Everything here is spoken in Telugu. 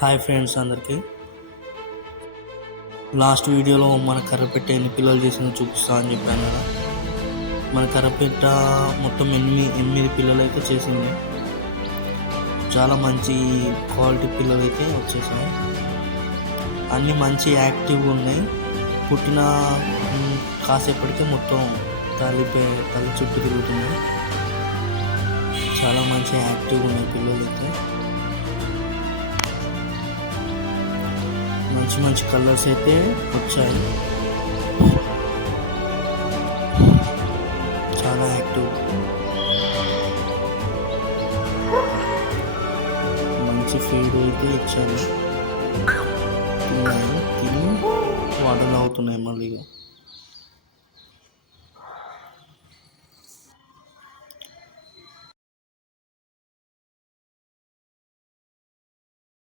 హాయ్ ఫ్రెండ్స్ అందరికీ. లాస్ట్ వీడియోలో మన కర్రపెట్ట ఎన్ని పిల్లలు చేసిందో చూపిస్తా అని చెప్పాను కదా. మన కర్రపెట్ట మొత్తం ఎనిమిది పిల్లలు అయితే చేసింది. చాలా మంచి క్వాలిటీ పిల్లలు అయితే వచ్చేసాయి. అన్నీ మంచి యాక్టివ్గా ఉన్నాయి. పుట్టిన కాసేపటికి మొత్తం తల్లి చుట్టూ తిరుగుతున్నాయి. చాలా మంచి యాక్టివ్గా ఉన్నాయి పిల్లలు అయితే. మంచి మంచి కలర్స్ అయితే వచ్చాయి. చాలా యాక్టివ్, మంచి ఫీడ్ అయితే ఇచ్చారు. తిని వాటర్ అవుతున్నాయి మళ్ళీ.